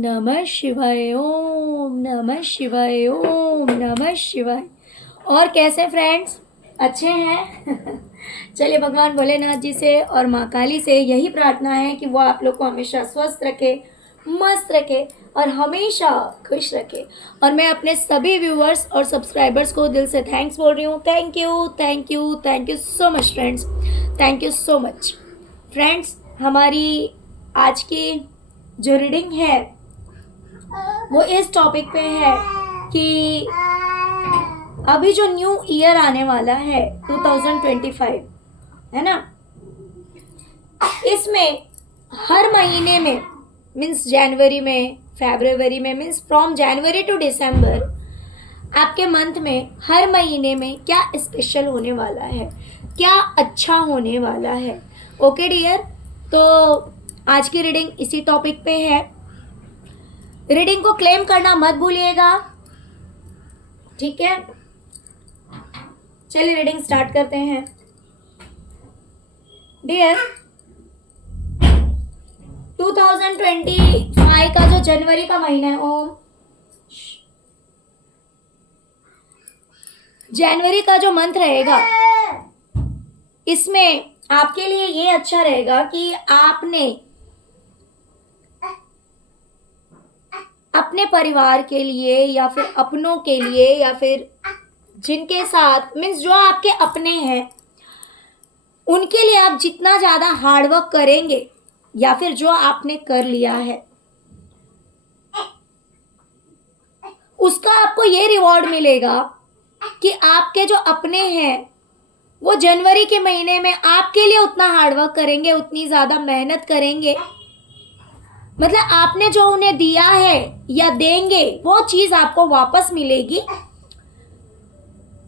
नमः शिवाय, ओम नमः शिवाय, ओम नमः शिवाय। और कैसे फ्रेंड्स, अच्छे हैं? चलिए भगवान भोलेनाथ जी से और माँ काली से यही प्रार्थना है कि वो आप लोग को हमेशा स्वस्थ रखे, मस्त रखे और हमेशा खुश रखे। और मैं अपने सभी व्यूअर्स और सब्सक्राइबर्स को दिल से थैंक्स बोल रही हूँ। Thank you, thank you, thank you so much friends, thank you so much friends. हमारी आज की जो रीडिंग है वो इस टॉपिक पे है कि अभी जो न्यू ईयर आने वाला है 2025 है ना, इसमें हर महीने में मीन्स जनवरी में, फरवरी में, मीन्स फ्रॉम जनवरी टू दिसंबर आपके मंथ में हर महीने में क्या स्पेशल होने वाला है, क्या अच्छा होने वाला है। ओके डियर, तो आज की रीडिंग इसी टॉपिक पे है। रीडिंग को क्लेम करना मत भूलिएगा, ठीक है? चलिए रीडिंग स्टार्ट करते हैं। डियर, 2025 का जो जनवरी का महीना है, ओम जनवरी का जो मंथ रहेगा, इसमें आपके लिए ये अच्छा रहेगा कि आपने अपने परिवार के लिए या फिर अपनों के लिए या फिर जिनके साथ मीन्स जो आपके अपने हैं उनके लिए आप जितना ज़्यादा हार्डवर्क करेंगे या फिर जो आपने कर लिया है उसका आपको ये रिवॉर्ड मिलेगा कि आपके जो अपने हैं वो जनवरी के महीने में आपके लिए उतना हार्डवर्क करेंगे, उतनी ज़्यादा मेहनत करेंगे। मतलब आपने जो उन्हें दिया है या देंगे वो चीज़ आपको वापस मिलेगी।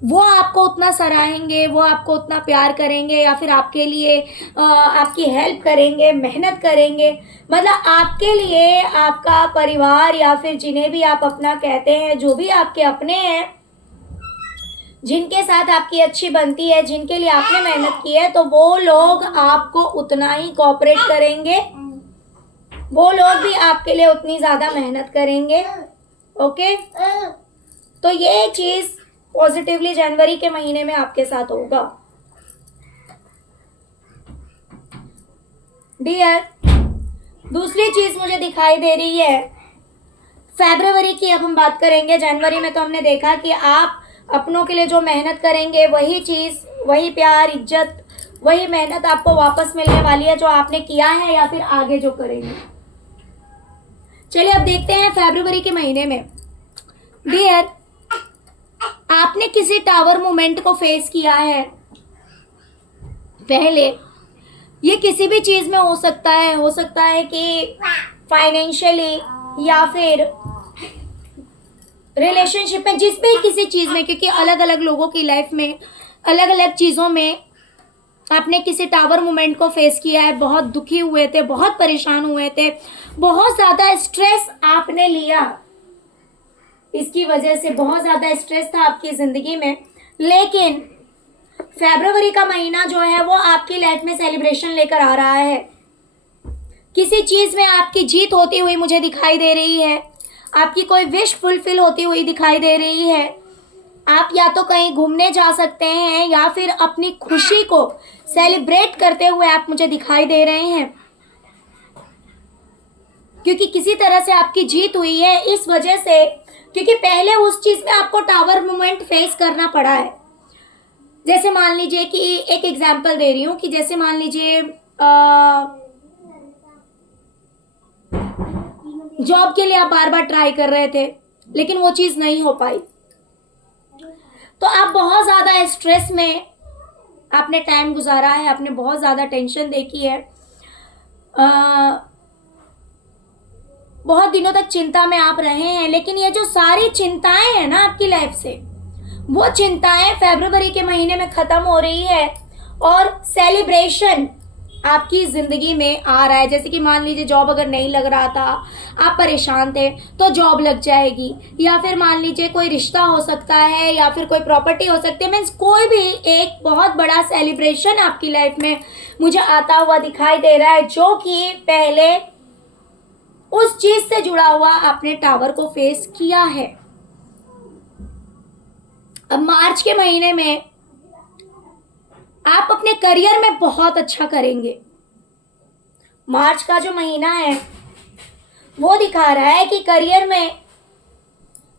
वो आपको उतना सराहेंगे, वो आपको उतना प्यार करेंगे या फिर आपके लिए आपकी हेल्प करेंगे, मेहनत करेंगे। मतलब आपके लिए आपका परिवार या फिर जिन्हें भी आप अपना कहते हैं, जो भी आपके अपने हैं, जिनके साथ आपकी अच्छी बनती है, जिनके लिए आपने मेहनत की है, तो वो लोग आपको उतना ही कोऑपरेट करेंगे, वो लोग भी आपके लिए उतनी ज़्यादा मेहनत करेंगे। ओके, तो ये चीज़ पॉजिटिवली जनवरी के महीने में आपके साथ होगा। डियर, दूसरी चीज़ मुझे दिखाई दे रही है फरवरी की। अब हम बात करेंगे। जनवरी में तो हमने देखा कि आप अपनों के लिए जो मेहनत करेंगे वही चीज़, वही प्यार, इज्जत, वही मेहनत आपको वापस मिलने वाली है जो आपने किया है या फिर आगे जो करेंगे। चलिए अब देखते हैं फरवरी के महीने में। डियर, आपने किसी टावर मोमेंट को फेस किया है पहले। ये किसी भी चीज़ में हो सकता है कि फाइनेंशियली या फिर रिलेशनशिप में, जिस भी किसी चीज़ में, क्योंकि अलग अलग लोगों की लाइफ में अलग अलग चीज़ों में आपने किसी टावर मोमेंट को फेस किया है। बहुत दुखी हुए थे, बहुत परेशान हुए थे, बहुत ज़्यादा स्ट्रेस आपने लिया, इसकी वजह से बहुत ज़्यादा स्ट्रेस था आपकी ज़िंदगी में। लेकिन फरवरी का महीना जो है वो आपकी लाइफ में सेलिब्रेशन लेकर आ रहा है। किसी चीज़ में आपकी जीत होती हुई मुझे दिखाई दे रही है, आपकी कोई विश फुलफिल होती हुई दिखाई दे रही है। आप या तो कहीं घूमने जा सकते हैं या फिर अपनी खुशी को सेलिब्रेट करते हुए आप मुझे दिखाई दे रहे हैं, क्योंकि किसी तरह से आपकी जीत हुई है। इस वजह से, क्योंकि पहले उस चीज़ में आपको टावर मोमेंट फेस करना पड़ा है। जैसे मान लीजिए कि एक एग्जांपल दे रही हूँ कि जैसे मान लीजिए जॉब के लिए आप बार बार ट्राई कर रहे थे लेकिन वो चीज़ नहीं हो पाई, तो आप बहुत ज़्यादा स्ट्रेस में आपने टाइम गुजारा है, आपने बहुत ज़्यादा टेंशन देखी है, बहुत दिनों तक चिंता में आप रहे हैं। लेकिन ये जो सारी चिंताएं हैं ना आपकी लाइफ से, वो चिंताएं फरवरी के महीने में ख़त्म हो रही है और सेलिब्रेशन आपकी ज़िंदगी में आ रहा है। जैसे कि मान लीजिए जॉब अगर नहीं लग रहा था, आप परेशान थे, तो जॉब लग जाएगी। या फिर मान लीजिए कोई रिश्ता हो सकता है या फिर कोई प्रॉपर्टी हो सकती है। मीन्स कोई भी एक बहुत बड़ा सेलिब्रेशन आपकी लाइफ में मुझे आता हुआ दिखाई दे रहा है, जो कि पहले उस चीज से जुड़ा हुआ आपने टावर को फेस किया है। अब मार्च के महीने में आप अपने करियर में बहुत अच्छा करेंगे। मार्च का जो महीना है वो दिखा रहा है कि करियर में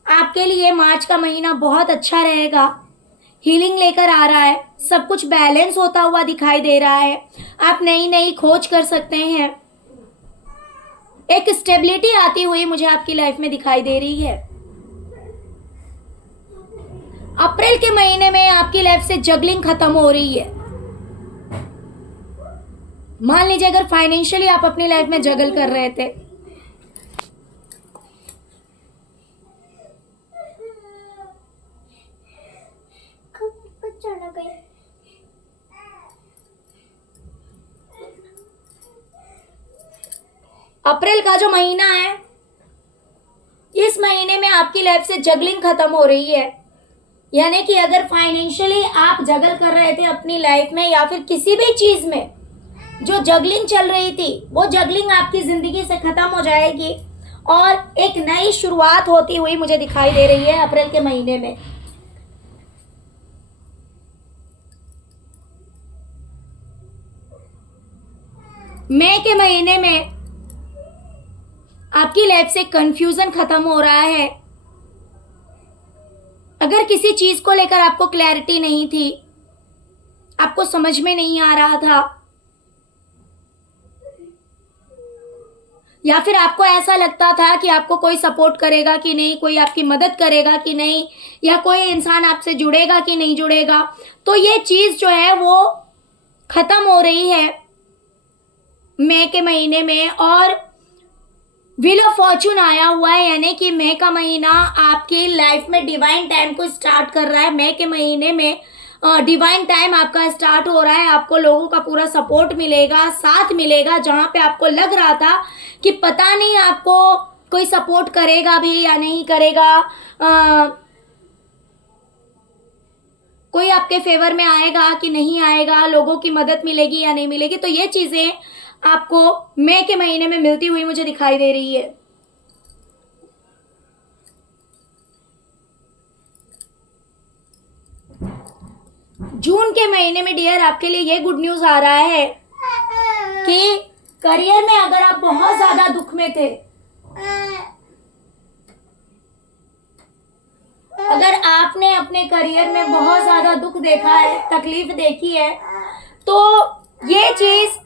आपके लिए मार्च का महीना बहुत अच्छा रहेगा। हीलिंग लेकर आ रहा है, सब कुछ बैलेंस होता हुआ दिखाई दे रहा है। आप नई नई खोज कर सकते हैं। एक स्टेबिलिटी आती हुई मुझे आपकी लाइफ में दिखाई दे रही है। अप्रैल के महीने में आपकी लाइफ से जगलिंग खत्म हो रही है। मान लीजिए अगर फाइनेंशियली आप अपनी लाइफ में जगल कर रहे थे, अप्रैल का जो महीना है, इस महीने में आपकी लाइफ से जगलिंग खत्म हो रही है। यानी कि अगर फाइनेंशियली आप जगल कर रहे थे अपनी लाइफ में या फिर किसी भी चीज में जो जगलिंग चल रही थी, वो जगलिंग आपकी जिंदगी से खत्म हो जाएगी और एक नई शुरुआत होती हुई मुझे दिखाई दे रही है अप्रैल के महीने में। मई के महीने में आपकी लाइफ से कंफ्यूजन खत्म हो रहा है। अगर किसी चीज को लेकर आपको क्लैरिटी नहीं थी, आपको समझ में नहीं आ रहा था, या फिर आपको ऐसा लगता था कि आपको कोई सपोर्ट करेगा कि नहीं, कोई आपकी मदद करेगा कि नहीं, या कोई इंसान आपसे जुड़ेगा कि नहीं जुड़ेगा, तो ये चीज जो है वो खत्म हो रही है मई के महीने में। और व्हील ऑफ फॉर्चून आया हुआ है, यानी कि मई का महीना आपकी लाइफ में डिवाइन टाइम को स्टार्ट कर रहा है। मई के महीने में डिवाइन टाइम आपका स्टार्ट हो रहा है। आपको लोगों का पूरा सपोर्ट मिलेगा, साथ मिलेगा। जहाँ पे आपको लग रहा था कि पता नहीं आपको कोई सपोर्ट करेगा भी या नहीं करेगा, कोई आपके फेवर में आएगा कि नहीं आएगा, लोगों की मदद मिलेगी या नहीं मिलेगी, तो ये चीज़ें आपको मई के महीने में मिलती हुई मुझे दिखाई दे रही है। जून के महीने में डियर आपके लिए ये गुड न्यूज आ रहा है कि करियर में अगर आप बहुत ज्यादा दुख में थे, अगर आपने अपने करियर में बहुत ज्यादा दुख देखा है, तकलीफ देखी है, तो ये चीज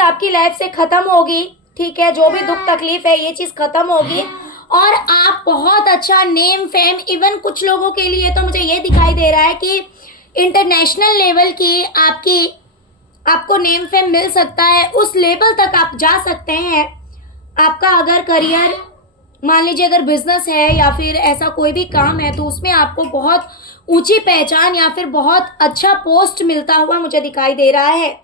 आपकी लाइफ से खत्म होगी। ठीक है, जो भी दुख तकलीफ है ये चीज खत्म होगी और आप बहुत अच्छा नेम फेम, इवन कुछ लोगों के लिए तो मुझे ये दिखाई दे रहा है कि इंटरनेशनल लेवल की आपको नेम फेम मिल सकता है। उस लेवल तक आप जा सकते हैं। आपका अगर करियर, मान लीजिए अगर बिजनेस है या फिर ऐसा कोई भी काम है, तो उसमें आपको बहुत ऊंची पहचान या फिर बहुत अच्छा पोस्ट मिलता हुआ मुझे दिखाई दे रहा है।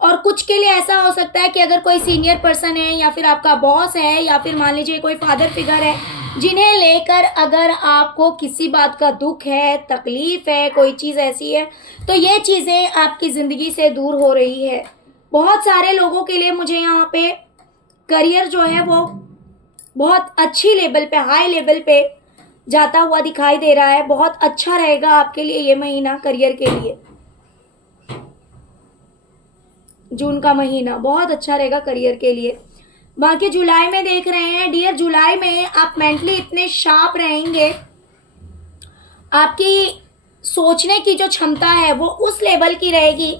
और कुछ के लिए ऐसा हो सकता है कि अगर कोई सीनियर पर्सन है या फिर आपका बॉस है या फिर मान लीजिए कोई फादर फिगर है, जिन्हें लेकर अगर आपको किसी बात का दुख है, तकलीफ है, कोई चीज़ ऐसी है, तो ये चीज़ें आपकी ज़िंदगी से दूर हो रही है। बहुत सारे लोगों के लिए मुझे यहाँ पे करियर जो है वो बहुत अच्छी लेवल पे, हाई लेवल पे जाता हुआ दिखाई दे रहा है। बहुत अच्छा रहेगा आपके लिए ये महीना करियर के लिए। जून का महीना बहुत अच्छा रहेगा करियर के लिए। बाकी जुलाई में देख रहे हैं डियर, जुलाई में आप मेंटली इतने शार्प रहेंगे, आपकी सोचने की जो क्षमता है वो उस लेवल की रहेगी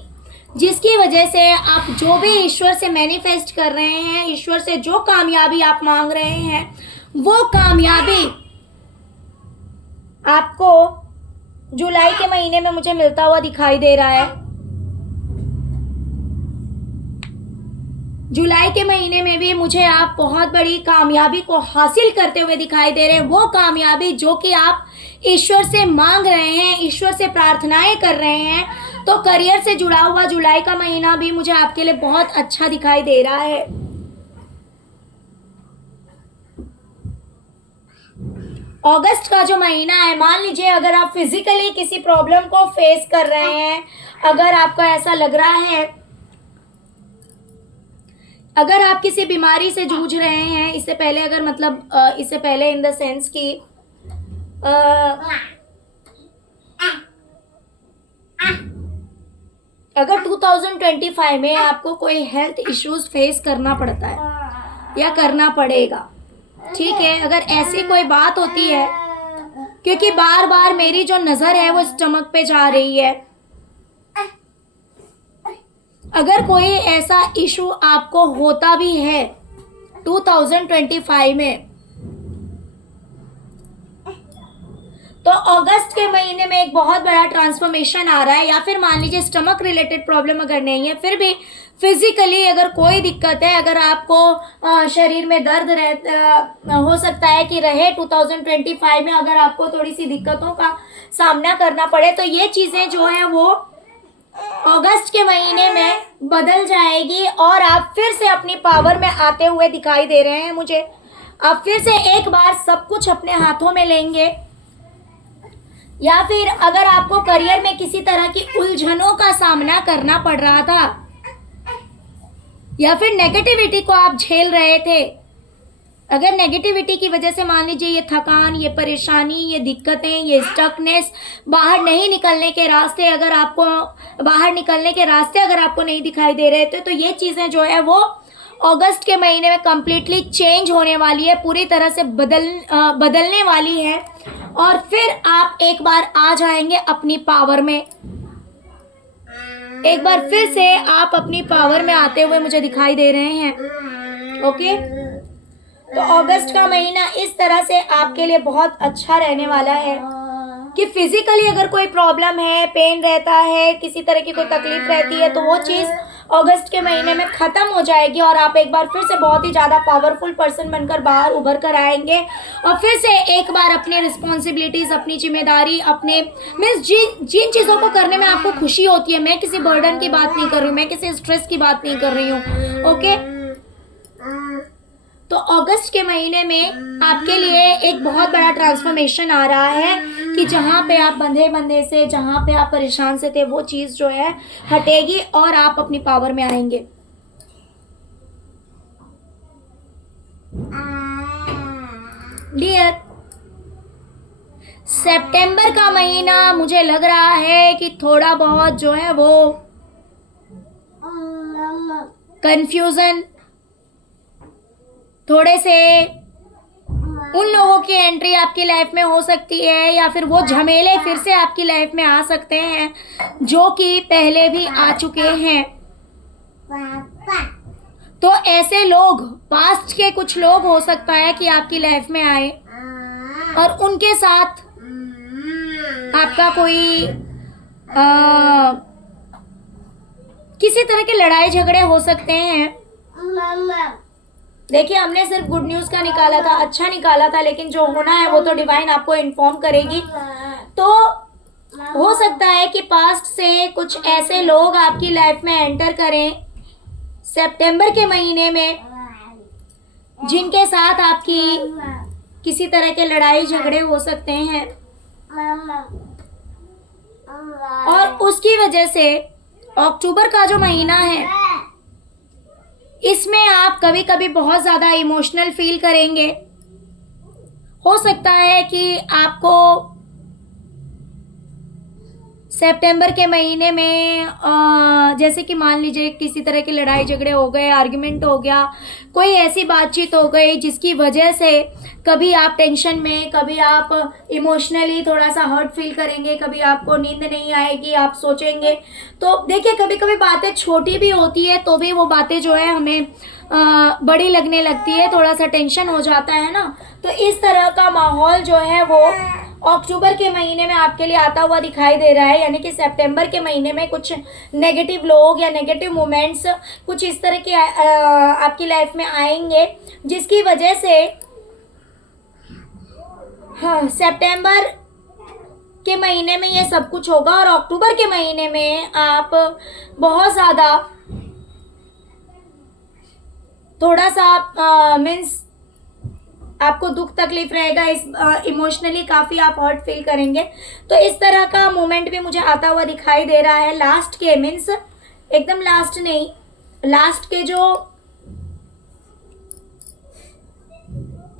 जिसकी वजह से आप जो भी ईश्वर से मैनिफेस्ट कर रहे हैं, ईश्वर से जो कामयाबी आप मांग रहे हैं, वो कामयाबी आपको जुलाई के महीने में मुझे मिलता हुआ दिखाई दे रहा है। जुलाई के महीने में भी मुझे आप बहुत बड़ी कामयाबी को हासिल करते हुए दिखाई दे रहे हैं। वो कामयाबी जो कि आप ईश्वर से मांग रहे हैं, ईश्वर से प्रार्थनाएं कर रहे हैं। तो करियर से जुड़ा हुआ जुलाई का महीना भी मुझे आपके लिए बहुत अच्छा दिखाई दे रहा है। अगस्त का जो महीना है, मान लीजिए अगर आप फिजिकली किसी प्रॉब्लम को फेस कर रहे हैं, अगर आपको ऐसा लग रहा है, अगर आप किसी बीमारी से जूझ रहे हैं, इससे पहले अगर मतलब इससे पहले इन द सेंस कि अगर 2025 में आपको कोई हेल्थ इश्यूज फेस करना पड़ता है या करना पड़ेगा, ठीक है, अगर ऐसी कोई बात होती है, क्योंकि बार बार मेरी जो नज़र है वो स्टमक पे जा रही है, अगर कोई ऐसा इशू आपको होता भी है 2025 में, तो अगस्त के महीने में एक बहुत बड़ा ट्रांसफॉर्मेशन आ रहा है। या फिर मान लीजिए स्टमक रिलेटेड प्रॉब्लम अगर नहीं है, फिर भी फिजिकली अगर कोई दिक्कत है, अगर आपको शरीर में दर्द हो सकता है कि रहे 2025 में, अगर आपको थोड़ी सी दिक्कतों का सामना करना पड़े, तो ये चीज़ें जो है वो अगस्त के महीने में बदल जाएगी और आप फिर से अपनी पावर में आते हुए दिखाई दे रहे हैं मुझे। आप फिर से एक बार सब कुछ अपने हाथों में लेंगे। या फिर अगर आपको करियर में किसी तरह की उलझनों का सामना करना पड़ रहा था, या फिर नेगेटिविटी को आप झेल रहे थे, अगर नेगेटिविटी की वजह से मान लीजिए ये थकान, ये परेशानी, ये दिक्कतें, ये स्टकनेस, बाहर निकलने के रास्ते अगर आपको नहीं दिखाई दे रहे थे, तो ये चीज़ें जो है वो अगस्त के महीने में कम्प्लीटली चेंज होने वाली है, पूरी तरह से बदलने वाली है। और फिर आप एक बार आ जाएंगे अपनी पावर में, एक बार फिर से आप अपनी पावर में आते हुए मुझे दिखाई दे रहे हैं। ओके, तो अगस्त का महीना इस तरह से आपके लिए बहुत अच्छा रहने वाला है कि फिजिकली अगर कोई प्रॉब्लम है, पेन रहता है, किसी तरह की कोई तकलीफ रहती है, तो वो चीज़ अगस्त के महीने में ख़त्म हो जाएगी और आप एक बार फिर से बहुत ही ज़्यादा पावरफुल पर्सन बनकर बाहर उभर कर आएंगे और फिर से एक बार अपनी रिस्पॉन्सिबिलिटीज़, अपनी जिम्मेदारी, अपने मीन्स जिन चीज़ों को करने में आपको खुशी होती है, मैं किसी बर्डन की बात नहीं कर रही हूँ, मैं किसी स्ट्रेस की बात नहीं कर रही हूँ। ओके, तो अगस्त के महीने में आपके लिए एक बहुत बड़ा ट्रांसफॉर्मेशन आ रहा है कि जहाँ पे आप बंधे से, जहाँ पे आप परेशान से थे, वो चीज़ जो है हटेगी और आप अपनी पावर में आएंगे। डियर, सितंबर का महीना मुझे लग रहा है कि थोड़ा बहुत जो है वो कंफ्यूजन, थोड़े से उन लोगों की एंट्री आपकी लाइफ में हो सकती है, या फिर वो झमेले फिर से आपकी लाइफ में आ सकते हैं जो कि पहले भी आ चुके हैं। तो ऐसे लोग, पास्ट के कुछ लोग हो सकता है कि आपकी लाइफ में आए और उनके साथ आपका कोई किसी तरह के लड़ाई झगड़े हो सकते हैं। देखिए, हमने सिर्फ गुड न्यूज़ का निकाला था, अच्छा निकाला था, लेकिन जो होना है वो तो डिवाइन आपको इन्फॉर्म करेगी। तो हो सकता है कि पास्ट से कुछ ऐसे लोग आपकी लाइफ में एंटर करें सितंबर के महीने में, जिनके साथ आपकी किसी तरह के लड़ाई झगड़े हो सकते हैं और उसकी वजह से अक्टूबर का जो महीना है, इसमें आप कभी कभी बहुत ज़्यादा इमोशनल फील करेंगे। हो सकता है कि आपको सितंबर के महीने में जैसे कि मान लीजिए किसी तरह की लड़ाई झगड़े हो गए, आर्गुमेंट हो गया, कोई ऐसी बातचीत हो गई जिसकी वजह से कभी आप टेंशन में, कभी आप इमोशनली थोड़ा सा हर्ट फील करेंगे, कभी आपको नींद नहीं आएगी, आप सोचेंगे। तो देखिए, कभी कभी बातें छोटी भी होती है तो भी वो बातें जो है हमें बड़ी लगने लगती है, थोड़ा सा टेंशन हो जाता है ना। तो इस तरह का माहौल जो है वो अक्टूबर के महीने में आपके लिए आता हुआ दिखाई दे रहा है। यानी कि सितंबर के महीने में कुछ नेगेटिव लोग या नेगेटिव मोमेंट्स कुछ इस तरह के आपकी लाइफ में आएंगे, जिसकी वजह से हाँ, सितंबर के महीने में ये सब कुछ होगा और अक्टूबर के महीने में आप बहुत ज़्यादा थोड़ा सा मीन्स आपको दुख तकलीफ रहेगा, इस इमोशनली काफ़ी आप हर्ट फील करेंगे। तो इस तरह का मोमेंट भी मुझे आता हुआ दिखाई दे रहा है। लास्ट के मीन्स एकदम लास्ट नहीं, लास्ट के जो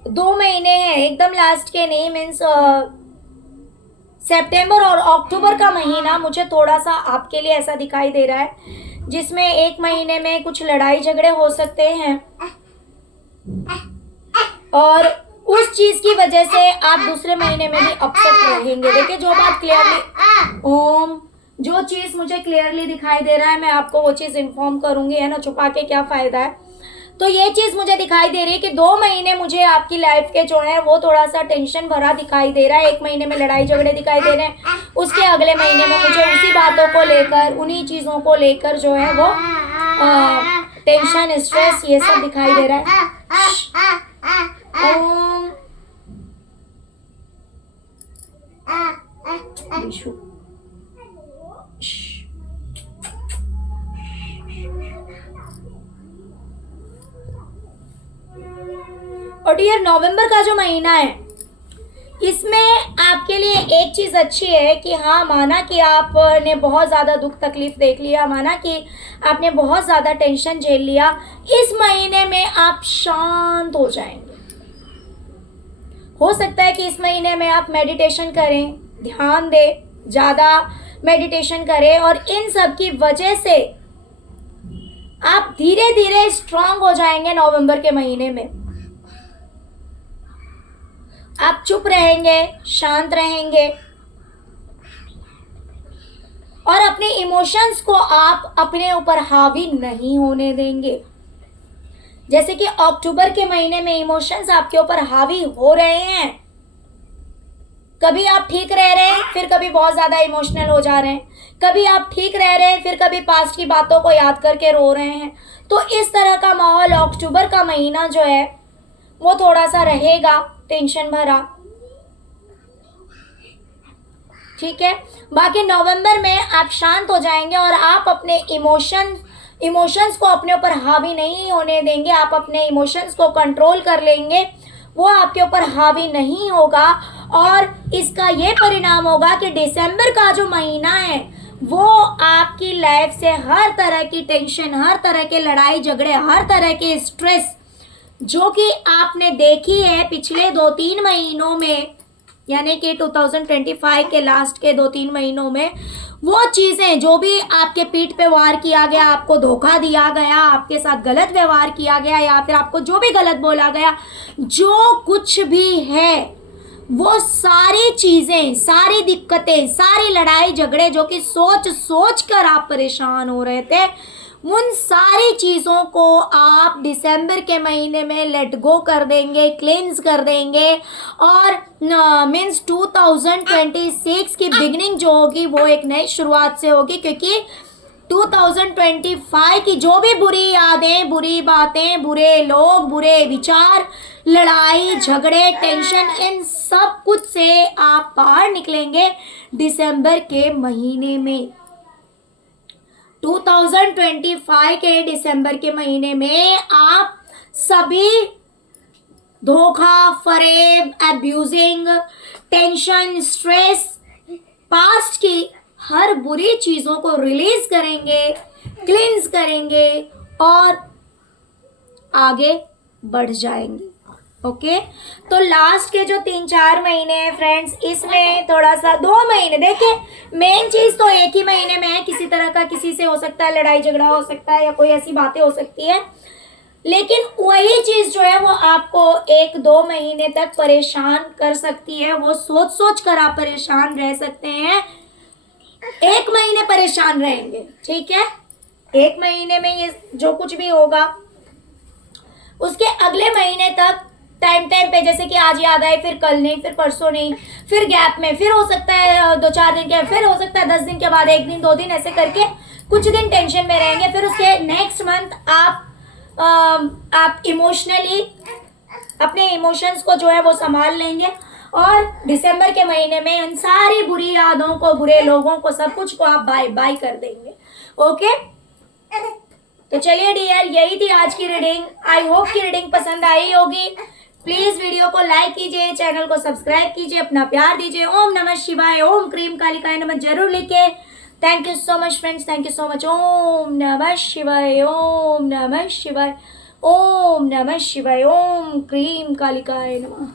2 महीने हैं, एकदम लास्ट के नहीं, मीन्स सितंबर और अक्टूबर का महीना मुझे थोड़ा सा आपके लिए ऐसा दिखाई दे रहा है, जिसमें 1 महीने में कुछ लड़ाई झगड़े हो सकते हैं और उस चीज की वजह से आप दूसरे महीने में भी अपसेट रहेंगे। देखिए जो बात क्लियरली ओम, जो चीज मुझे क्लियरली दिखाई दे रहा है मैं आपको वो चीज इन्फॉर्म करूंगी, है ना, छुपा के क्या फायदा है। तो ये चीज मुझे दिखाई दे रही है कि 2 महीने मुझे आपकी लाइफ के जो है वो थोड़ा सा टेंशन भरा दिखाई दे रहा है। 1 महीने में लड़ाई झगड़े दिखाई दे रहे हैं, उसके अगले महीने में मुझे उसी बातों को लेकर, उन्हीं चीजों को लेकर जो है वो टेंशन, स्ट्रेस, ये सब दिखाई दे रहा है। और डियर नवंबर का जो महीना है इसमें आपके लिए एक चीज अच्छी है कि हाँ, माना कि आपने बहुत ज्यादा दुख तकलीफ देख लिया, माना कि आपने बहुत ज्यादा टेंशन झेल लिया, इस महीने में आप शांत हो जाएंगे। हो सकता है कि इस महीने में आप मेडिटेशन करें, ध्यान दें, ज्यादा मेडिटेशन करें और इन सब की वजह से आप धीरे धीरे स्ट्रांग हो जाएंगे। नवंबर के महीने में आप चुप रहेंगे, शांत रहेंगे और अपने इमोशंस को आप अपने ऊपर हावी नहीं होने देंगे। जैसे कि अक्टूबर के महीने में इमोशंस आपके ऊपर हावी हो रहे हैं, कभी आप ठीक रह रहे हैं फिर कभी बहुत ज्यादा इमोशनल हो जा रहे हैं, कभी आप ठीक रह रहे हैं फिर कभी पास्ट की बातों को याद करके रो रहे हैं। तो इस तरह का माहौल अक्टूबर का महीना जो है वो थोड़ा सा रहेगा टेंशन भरा, ठीक है। बाकी नवंबर में आप शांत हो जाएंगे और आप अपने इमोशंस को अपने ऊपर हावी नहीं होने देंगे, आप अपने इमोशंस को कंट्रोल कर लेंगे, वो आपके ऊपर हावी नहीं होगा। और इसका ये परिणाम होगा कि दिसंबर का जो महीना है वो आपकी लाइफ से हर तरह की टेंशन, हर तरह के लड़ाई झगड़े, हर तरह के स्ट्रेस जो कि आपने देखी है पिछले 2-3 महीनों में, यानी कि 2025 के लास्ट के 2-3 महीनों में, वो चीज़ें जो भी आपके पीठ पे वार किया गया, आपको धोखा दिया गया, आपके साथ गलत व्यवहार किया गया या फिर आपको जो भी गलत बोला गया, जो कुछ भी है वो सारी चीज़ें, सारी दिक्कतें, सारी लड़ाई झगड़े जो कि सोच सोच कर आप परेशान हो रहे थे, उन सारी चीज़ों को आप दिसंबर के महीने में लेट गो कर देंगे, क्लींस कर देंगे। और मीन्स 2026 की बिगनिंग जो होगी वो एक नई शुरुआत से होगी, क्योंकि 2025 की जो भी बुरी यादें, बुरी बातें, बुरे लोग, बुरे विचार, लड़ाई झगड़े, टेंशन, इन सब कुछ से आप बाहर निकलेंगे दिसंबर के महीने में। 2025 के दिसंबर के महीने में आप सभी धोखा, फरेब, अब्यूजिंग, टेंशन, स्ट्रेस, पास्ट की हर बुरी चीज़ों को रिलीज करेंगे, क्लींस करेंगे और आगे बढ़ जाएंगे। ओके, तो लास्ट के जो 3-4 महीने हैं फ्रेंड्स, इसमें थोड़ा सा 2 महीने, देखिए मेन चीज़ तो एक ही महीने में है, किसी तरह का किसी से हो सकता है लड़ाई झगड़ा हो सकता है या कोई ऐसी बातें हो सकती है, लेकिन वही चीज़ जो है वो आपको 1-2 महीने तक परेशान कर सकती है। वो सोच सोच कर आप परेशान रह सकते हैं, 1 महीने परेशान रहेंगे, ठीक है। 1 महीने में ये जो कुछ भी होगा, उसके अगले महीने तक टाइम पे, जैसे कि आज याद आए फिर कल नहीं, फिर परसों नहीं, फिर गैप में, फिर हो सकता है 2-4 दिन के, फिर हो सकता है 10 दिन के बाद 1 दिन 2 दिन, ऐसे करके कुछ दिन टेंशन में रहेंगे। फिर उसके नेक्स्ट मंथ आप इमोशनली अपने इमोशंस को जो है वो संभाल लेंगे और दिसंबर के महीने में इन सारी बुरी यादों को, बुरे लोगों को, सब कुछ को आप बाय बाय कर देंगे। ओके, तो चलिए डियर, यही थी आज की रीडिंग। आई होप की रीडिंग पसंद आई होगी। प्लीज वीडियो को लाइक कीजिए, चैनल को सब्सक्राइब कीजिए, अपना प्यार दीजिए। ओम नमः शिवाय, ओम क्रीम कालिकाय नमः जरूर लिखे। Thank you so much friends, thank you so much. ओम नमः शिवाय, ओम नमः शिवाय, ओम नमः शिवाय, ओम क्रीम कालिकाय नमः।